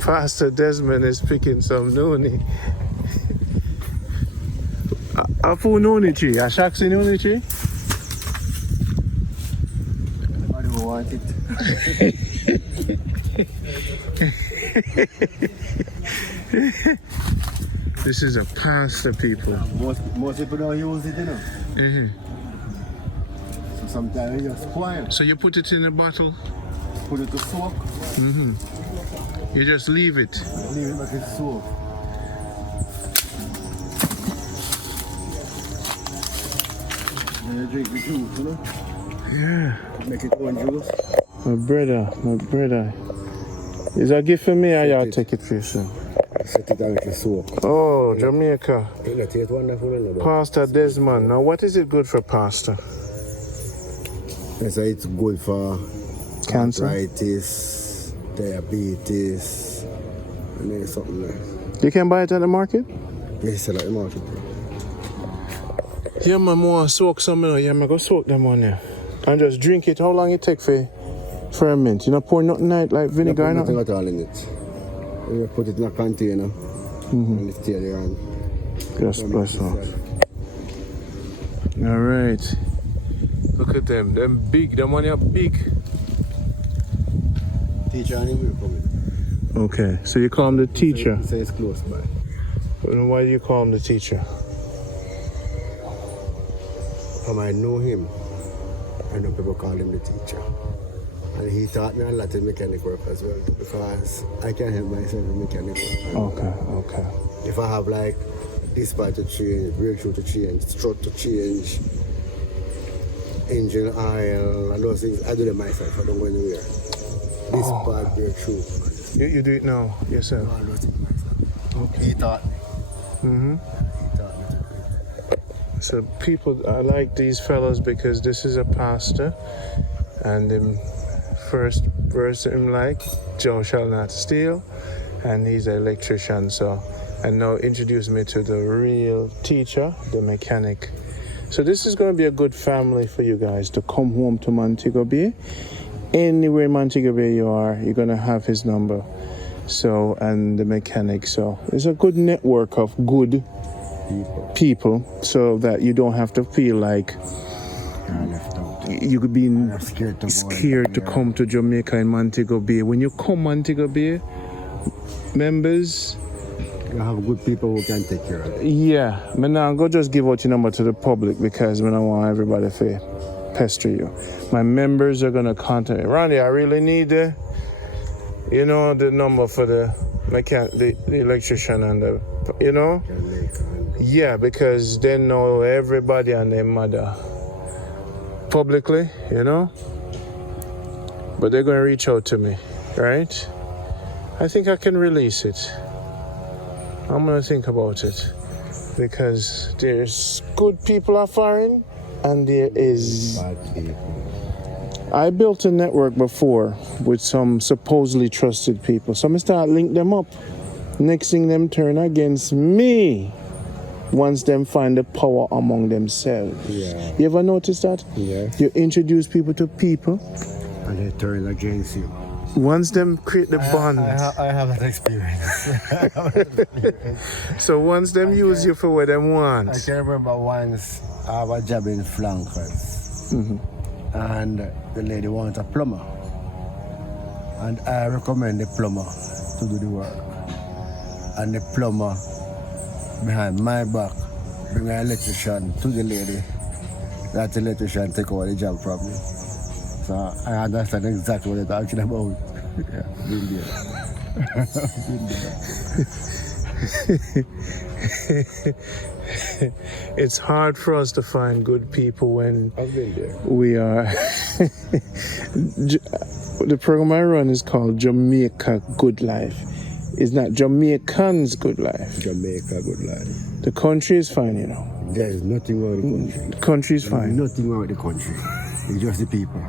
Pastor Desmond is picking some Noni. Afu Noni tree, a shaxi Noni tree? I don't want it. This is a pastor, people. Most people don't use it, you know. Mm-hmm. So sometimes you just spoil. So you put it in a bottle? Put it to soak. Mm-hmm. You just leave it. Leave it like it's soak. Then you drink the juice, you know? Yeah. Make it one juice. My brother. Is that a gift for me or y'all take it for yourself? Set it down with the soak. Oh, Jamaica. It tastes wonderful, you know. Pastor Desmond. Now, what is it good for, Pastor? They say it's good for Cancer? arthritis, diabetes, and then something like. You can buy it at the market? They sell at the market. Yeah, man, more soak some, you know. Yeah, man, go soak them on there. And just drink it. How long it take for ferment? You know, pour nothing in it like vinegar? You nothing at all in it. You put it in a container and it's still there and just bless off. All right. Look at them. Them big. Them one are big. Teacher and him will come in. Okay. So you call him the teacher. Say it's close by. And why do you call him the teacher? I know him. I know people call him the teacher. And he taught me a lot of mechanic work as well because I can help myself with mechanic work. Okay. If I have like dispatch to change, breakthrough to change, strut to change, engine oil, and those things, I do them myself. I don't go anywhere. Dispatch, breakthrough. You do it now yourself? I do it myself. Okay. He taught me. Mm-hmm. He taught me to do it. So people, I like these fellas because this is a pastor and first verse him like, Joe shall not steal, and he's an electrician. So, and now introduce me to the real teacher, the mechanic. So this is going to be a good family for you guys to come home to Montego Bay. Anywhere in Montego Bay you are, you're going to have his number. So, and the mechanic. So it's a good network of good people so that you don't have to feel like you could be scared to come to Jamaica in Montego Bay. When you come Montego Bay, members, you have good people who can take care of it. Yeah, but now go just give out your number to the public because I don't want everybody to pester you. My members are gonna contact me. Randy, I really need the number for the electrician and the, yeah, because they know everybody and their mother. Publicly, but they're going to reach out to me, right? I think I can release it. I'm going to think about it because there's good people are foreign and there is Bad people. I built a network before with some supposedly trusted people. So I'm going to start link them up. Next thing them turn against me. Once them find the power among themselves. Yeah. You ever notice that? Yeah. You introduce people to people. And they turn against you. Once them create the bond. I have that experience. So once them use you for what they want. I can remember once I have a job in Flankers. And the lady wants a plumber. And I recommend the plumber to do the work. And the plumber behind my back bring an electrician to the lady. That electrician take over the job from me. So I understand exactly what they're talking about. Yeah, been there. It's hard for us to find good people when I've been there. We are. The program I run is called Jamaica Good Life. It's not Jamaicans Good Life. Jamaica Good Life. The country is fine, There is nothing wrong with the country. The country is fine. Nothing wrong with the country. It's just the people.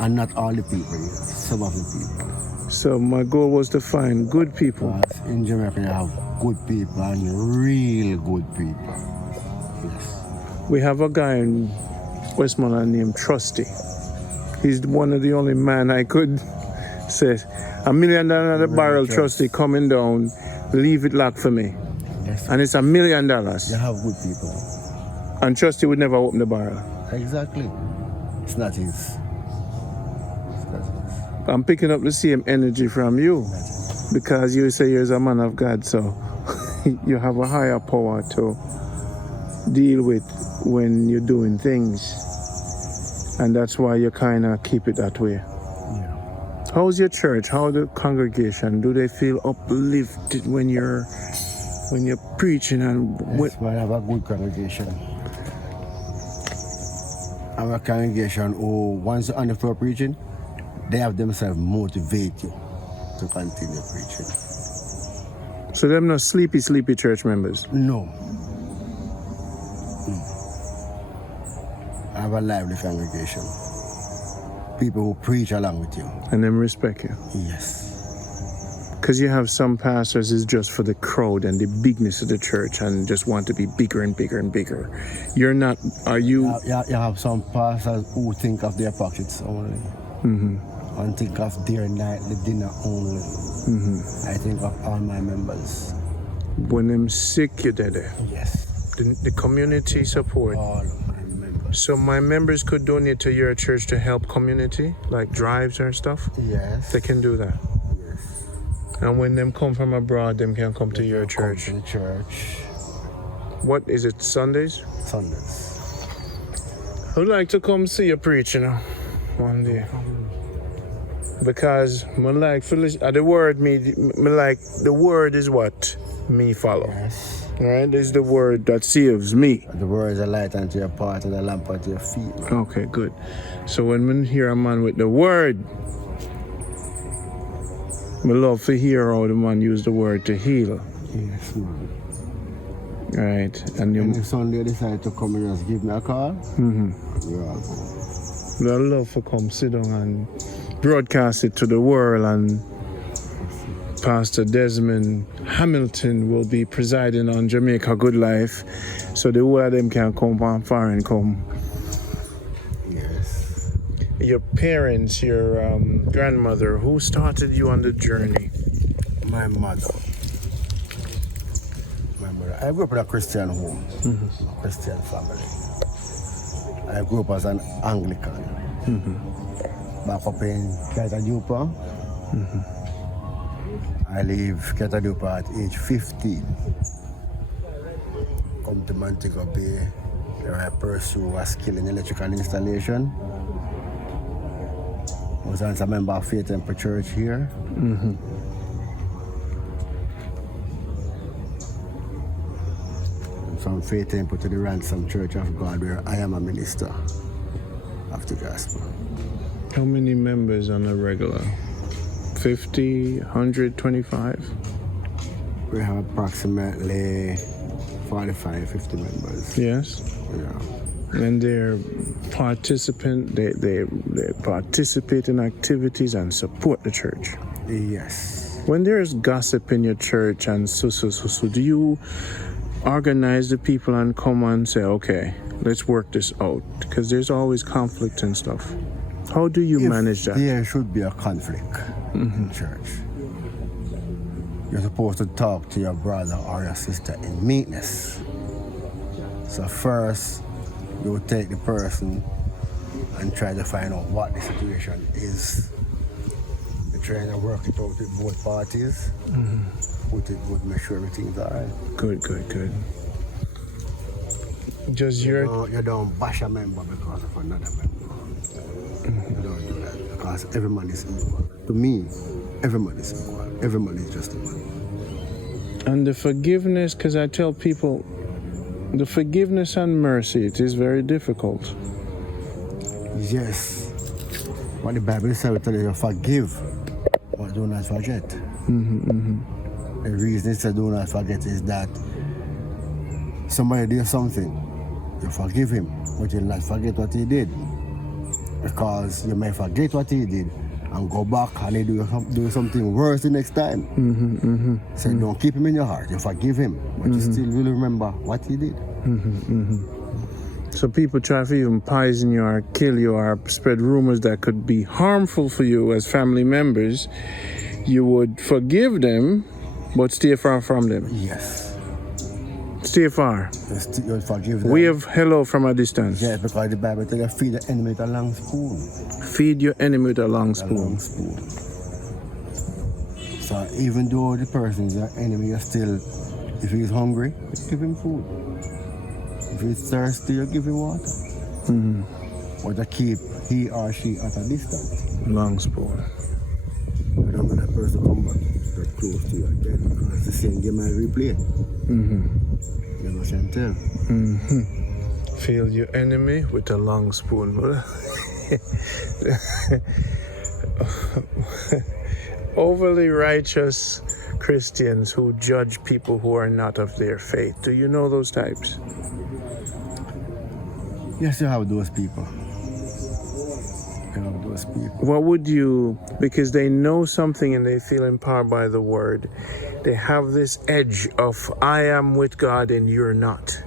And not all the people, some of the people. So my goal was to find good people. In Jamaica, you have good people and real good people. Yes. We have a guy in Westmoreland named Trusty. He's one of the only man I could say, $1 million the barrel, Trusty, coming down, leave it locked for me. Yes. And it's $1 million. You have good people. And Trusty would never open the barrel. Exactly. It's not his. I'm picking up the same energy from you because you say you're a man of God, so you have a higher power to deal with when you're doing things. And that's why you kind of keep it that way. Yeah. How's your church? How the congregation? Do they feel uplifted when you're preaching? And Yes, I have a good congregation. I have a congregation who, once you're on the floor preaching, they have themselves motivate you to continue preaching. So them not sleepy church members? No. I have a lively congregation. People who preach along with you. And them respect you? Yes. Because you have some pastors is just for the crowd and the bigness of the church and just want to be bigger and bigger and bigger. You're not, are you? You have some pastors who think of their pockets only. Mm-hmm. And think of their nightly dinner only. Mm-hmm. I think of all my members. When them sick, you're there. Yes. The community support. All of my members. So my members could donate to your church to help community, like drives and stuff? Yes. They can do that. Yes. And when them come from abroad, them can come to your church. Come to the church. What is it, Sundays? Sundays. I'd like to come see you preach, one day. Because the word is what me follow. Yes. Right? It's the word that saves me. The word is a light unto your path and a lamp unto your feet. Okay, good. So when we hear a man with the word, we love to hear how the man use the word to heal. Yes, man. Right. And if Sunday decide to come and just give me a call, we're all go. I'd love to come sit down and broadcast it to the world, and Pastor Desmond Hamilton will be presiding on Jamaica Good Life, so the whole of them can come from far and come. Yes. Your parents, your grandmother, who started you on the journey? My mother. I grew up in a Christian home, a Christian family. I grew up as an Anglican. Back up in Ketadupa. I leave Ketadupa at age 15. Come to Montego Bay, where I pursue a skill in electrical installation. Was once a member of Faith Temple Church here. From Faith Temple to the Ransom Church of God, where I am a minister of the gospel. How many members on a regular? 50, 125? We have approximately 45, 50 members. Yes. Yeah. And they're participant. They participate in activities and support the church. Yes. When there's gossip in your church and so, do you organize the people and come and say, okay, let's work this out? Because there's always conflict and stuff. How do you manage that? There should be a conflict in church. You're supposed to talk to your brother or your sister in meekness. So first, you will take the person and try to find out what the situation is. You're trying to work it out with both parties. Put it good, make sure everything's all right. Good. Just You don't bash a member because of another member. You don't do that because every man is equal. To me, every man is equal. Every man is just a man. And the forgiveness, because I tell people, the forgiveness and mercy, it is very difficult. Yes. What the Bible says, tell you forgive, but do not forget. The reason it says do not forget is that somebody did something, you forgive him, but you'll not forget what he did. Because you may forget what he did and go back and he do something worse the next time. So don't keep him in your heart, you forgive him, but you still will remember what he did. So So people try to even poison you or kill you or spread rumors that could be harmful for you as family members. You would forgive them, but stay far from them. Yes. Stay far. You forgive them. Wave hello from a distance. Yes, because the Bible tells you feed the enemy with a long spoon. Feed your enemy with a long A spoon. long spoon. So even though the person is your enemy, you still, if he's hungry, give him food. If he's thirsty, you give him water. Mm-hmm. Or to keep he or she at a distance. Long spoon. You don't want that person to come back that close to you again, because the same game might replay. Mm-hmm. You know what I'm saying? Mm-hmm. Feed your enemy with a long spoon. Overly righteous Christians who judge people who are not of their faith. Do you know those types? Yes, you have those people. You have those people. What would you, because they know something and they feel empowered by the word, they have this edge of I am with God and you're not.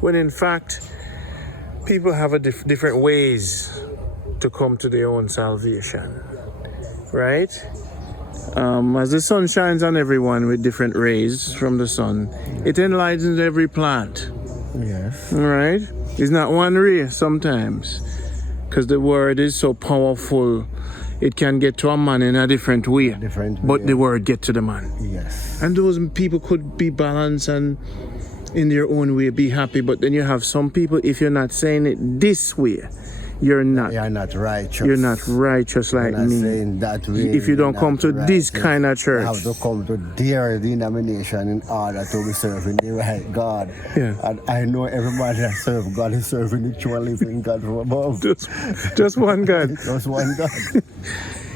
When in fact, people have a different ways to come to their own salvation, right? As the sun shines on everyone with different rays from the sun, it enlightens every plant. Yes. All right? It's not one ray sometimes, because the word is so powerful. It can get to a man in a different way, but the word get to the man. Yes. And those people could be balanced and in their own way be happy, but then you have some people, if you're not saying it this way, you're not. You're not righteous. You're not righteous like you're not me. Saying that way, If you don't come to this kind of church. You have to come to their denomination in order to be serving the right God. Yeah. And I know everybody that serves God is serving the true and living God from above. Just one God. Just one God.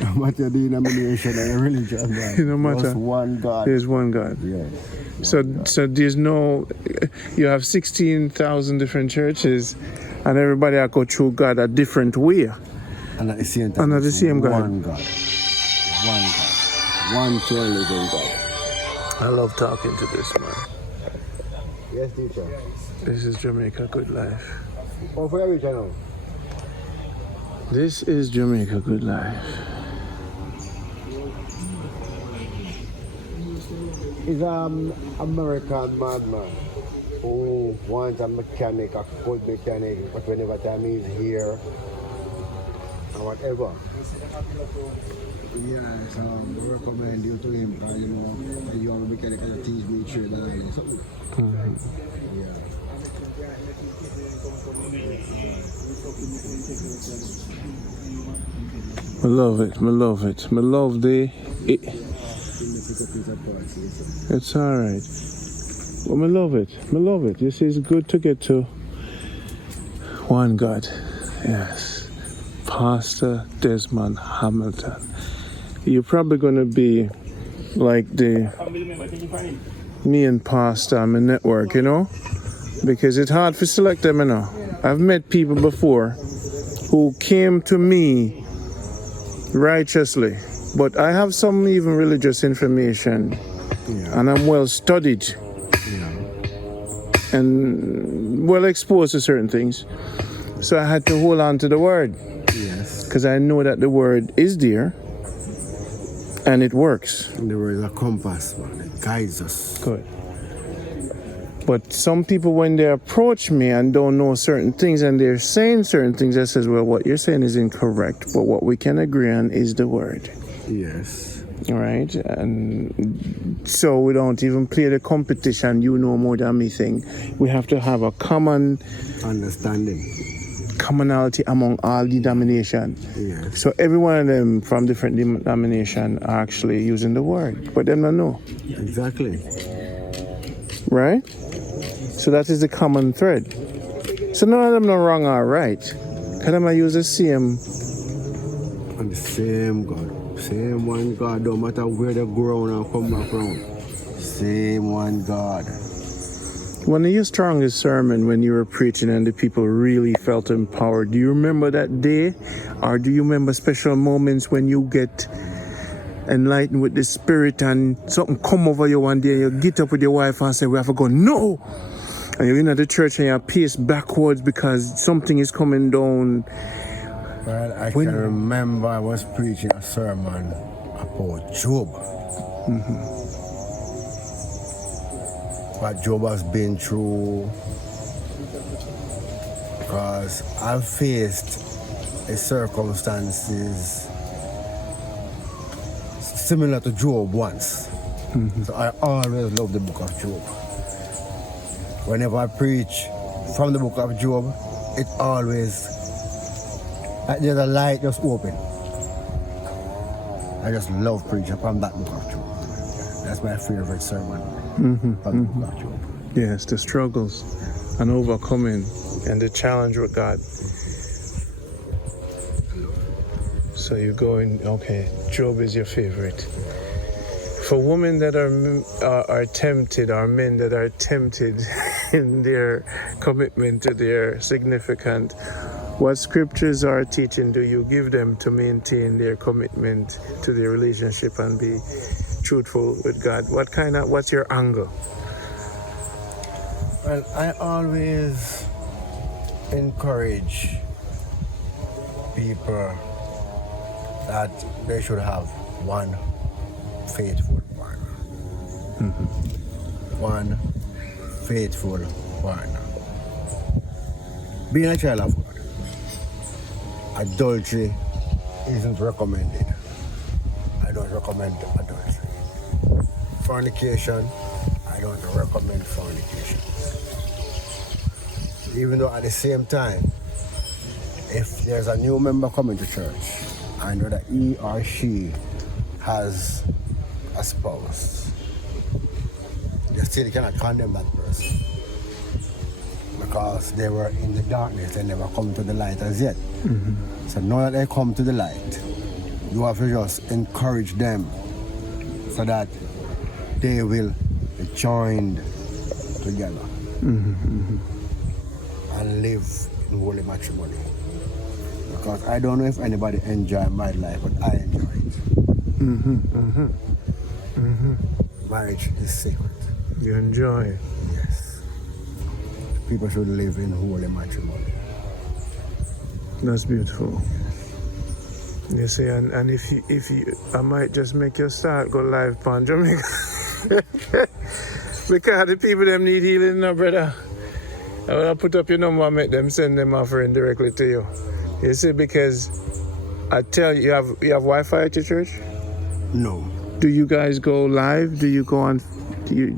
No matter the denomination and religion, man. No matter. Just one God. There's one God. Yeah. So there's no, you have 16,000 different churches and everybody will go through God a different way. And at the same time, And at the same God. One God. One God. One true and living God. I love talking to this man. Yes, teacher. This is Jamaica Good Life. Oh, for every channel. This is Jamaica Good Life. He's American madman who wants a mechanic, a good mechanic, but whenever time he's here or whatever. Yes, I recommend you to him because you know you are a mechanic and teach me trade and something. Yeah. I love it. I love it. I love the. It's all right. Well, I love it. I love it. This is good to get to one God. Yes. Pastor Desmond Hamilton. You're probably going to be like me and Pastor, I'm a network, you know? Because it's hard to select them, you know. I've met people before who came to me righteously, but I have some even religious information, and I'm well studied and well exposed to certain things. So I had to hold on to the word. Yes. Because I know that the word is there and it works. And the word is a compass, man. It guides us. Good. But some people, when they approach me and don't know certain things and they're saying certain things, I says, well, what you're saying is incorrect, but what we can agree on is the word. Yes. All right? And so we don't even play the competition, you know more than me thing. We have to have a common commonality among all denominations. Yes. So every one of them from different denominations are actually using the word, but they don't know. Exactly. Right? So that is the common thread. So none of them are wrong or right. Because them use the same. And the same God. Same one God, no matter where they grow and come back from. Same one God. One of your strongest sermon when you were preaching and the people really felt empowered, do you remember that day? Or do you remember special moments when you get enlightened with the spirit and something come over you one day, you get up with your wife and say, we have to go, no, And you're in at the church and you pace backwards because something is coming down. Well, I can remember I was preaching a sermon about Job. What Job has been through. Because I've faced circumstances similar to Job once. So I always love the book of Job. Whenever I preach from the book of Job, it always, like there's a light just open. I just love preaching from that book of Job. That's my favorite sermon from the book of Job. Yes, the struggles and overcoming and the challenge with God. So you're going, okay, Job is your favorite. For women that are tempted, or men that are tempted in their commitment to their significant, what scriptures or teaching do you give them to maintain their commitment to their relationship and be truthful with God? What's your angle? Well, I always encourage people that they should have one faithful partner. One faithful partner. Being a child of God, adultery isn't recommended. I don't recommend adultery. Fornication, I don't recommend fornication. Even though at the same time, if there's a new member coming to church, I know that he or she has a spouse, you still cannot condemn that person because they were in the darkness, they never come to the light as yet. So now that they come to the light, you have to just encourage them so that they will be joined together and live in holy matrimony. Because I don't know if anybody enjoy my life, but I enjoy it. Marriage is sacred. You enjoy? Yes. People should live in holy matrimony. That's beautiful. You see, and if you, I might just make you start go live on Jamaica. Because the people them need healing now, brother. I want to put up your number and make them send them offering directly to you. You see, because I tell you, you have Wi-Fi at your church? No. Do you guys go live? Do you go on? You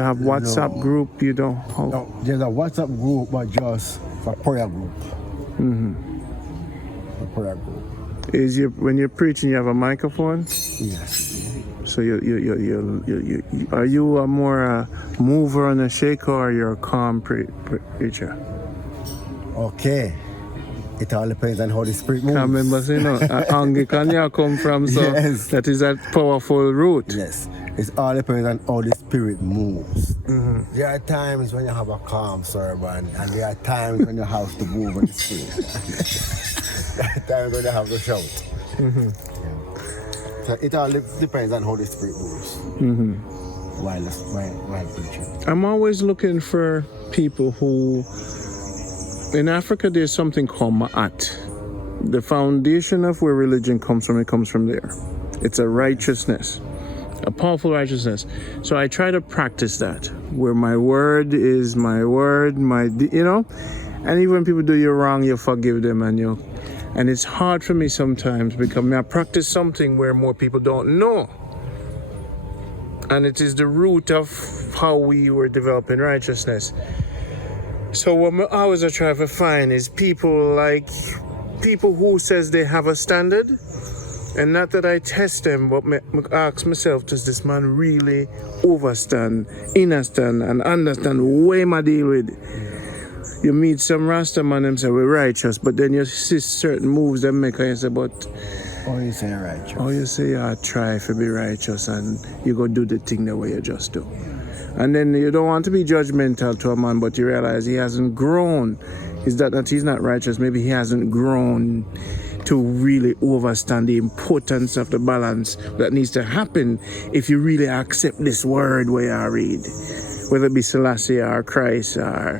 have WhatsApp group? You don't? Oh. No, there's a WhatsApp group, but just for prayer group. For prayer group. When you're preaching, you have a microphone? Yes. So you are you a more mover and a shaker, or you're a calm preacher? Okay. It all depends on how the spirit moves. I remember saying, Anglican you come from, so yes. That is a powerful root. Yes. It all depends on how the spirit moves. There are times when you have a calm sermon, and there are times when you have to move in the spirit. There are times when you have to shout. So it all depends on how the spirit moves while preaching. I'm always looking for people who, in Africa, there's something called ma'at. The foundation of where religion comes from, it comes from there. It's a righteousness, a powerful righteousness. So I try to practice that, where my word is my word, and even when people do you wrong, you forgive them, and it's hard for me sometimes because I practice something where more people don't know. And it is the root of how we were developing righteousness. So what I always try to find is people who says they have a standard, and not that I test them, but I ask myself, does this man really overstand, understand, and understand what I deal with? You meet some Rasta man, them say we're righteous, but then you see certain moves them make, and you say, but Oh, you say righteous. Oh, you say I try to be righteous, and you go do the thing the way you just do. And then you don't want to be judgmental to a man, but you realize he hasn't grown. Is that he's not righteous? Maybe he hasn't grown to really understand the importance of the balance that needs to happen if you really accept this word where I read. whether it be Selassie or Christ or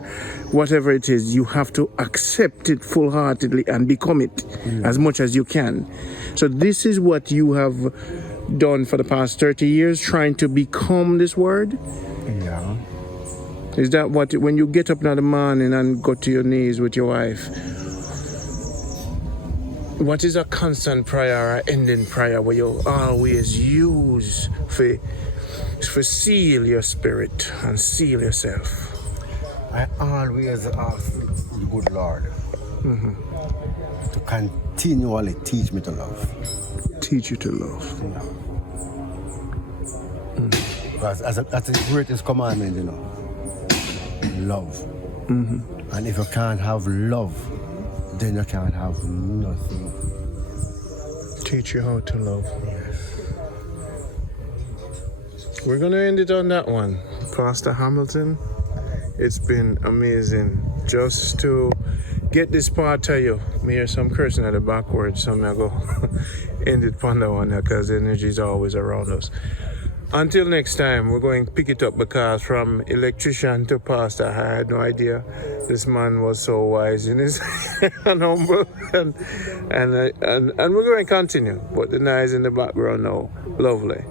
whatever it is, you have to accept it full-heartedly and become it as much as you can. So this is what you have done for the past 30 years, trying to become this word? Yeah. Is that what, when you get up in the morning and go to your knees with your wife, what is a constant prayer or ending prayer where you always use for seal your spirit and seal yourself? I always ask the good Lord to continually teach me to love. Teach you to love. Because that's the greatest commandment, you know. Love. And if you can't have love, then you can't have nothing. Teach you how to love. We're going to end it on that one. Pastor Hamilton, it's been amazing just to get this part of you. Me hear some cursing at the backwards, so I'm going to go end it on that one because energy is always around us. Until next time, we're going to pick it up because from electrician to pastor, I had no idea this man was so wise in his and humble, and we're going to continue. But the noise in the background now, lovely.